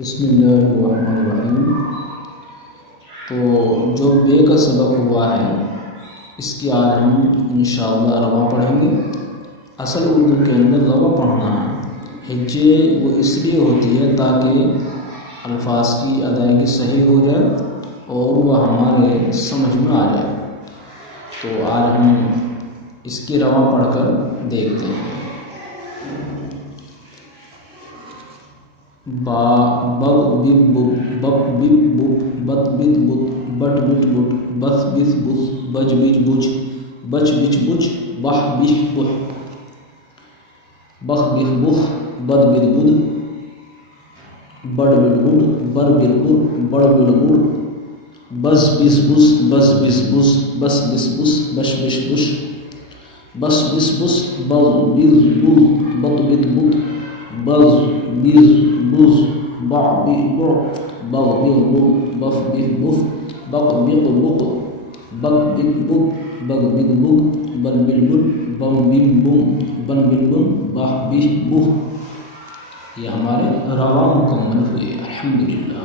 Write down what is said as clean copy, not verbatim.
بسم اللہ الرحمن الرحیم۔ تو جو بے کا سبق ہوا ہے اس کی آج ہم انشاءاللہ رواں پڑھیں گے۔ اصل اردو کے اندر رواں پڑھنا ہے، ہجے وہ اس لیے ہوتی ہے تاکہ الفاظ کی ادائیگی صحیح ہو جائے اور وہ ہمارے سمجھ میں آ جائے۔ تو آج ہم اس کی رواں پڑھ کر دیکھتے ہیں۔ با بب بب بب بب بب بب بت بت بت بٹ بٹ بٹ بس بس بس بج بج بج بچ بچ بچ بح بش بح بخ بخ بخ بد بد بد بڑ بڑ بڑ بر بر بر بڑ بڑ بڑ بس بس بس بس بس بس بس بس بس بش بش بش بس بس بس بل بل بل بط بط بط بز بز بز بع بع بع بغ بغ بغ بف بف بف بق بق بق بق بق بق بگ بگ بگ بل بل بل بم بم بم بن بل بن بح بش بح۔ یہ ہمارے رواں مکمل ہوئے، الحمدللہ۔